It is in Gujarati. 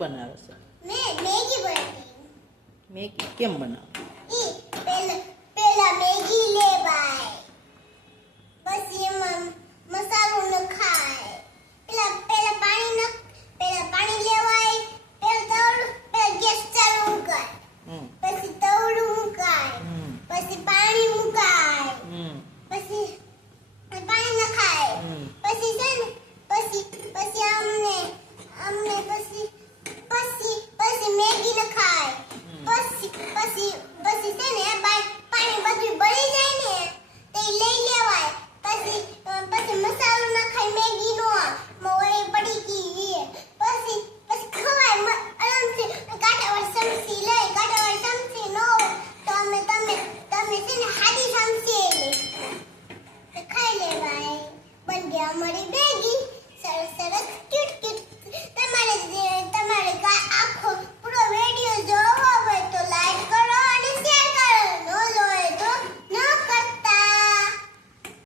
બનાવે છે? મેગી બનાવી. મેગી કેમ બનાવે? પેલા મેગી લેવાય, પછી એમાં મસાલો નખાય. પેલા પાણી લેવાય. પેલા ગેસ ચાલુ મુકાય. પછી તવડું મુકાય. પછી પાણી મુકાય. પછી પાણી નખાય. પછી છે ને પછી અમને પછી મેગી નખાય. પછી છે ને પાણી બધું બળી જાય ને તે લઈ લેવાય. પછી મસાલો નખાય મેગીનો મોય પડી ગઈ. પછી ખવાય આરામથી. કાંટાવાળી ચમચી લઈ. કાંટાવાળી ચમચી નો તો તમે છે ને હાદી ચમચી ખાઈ લેવાય. બન ગયા અમારી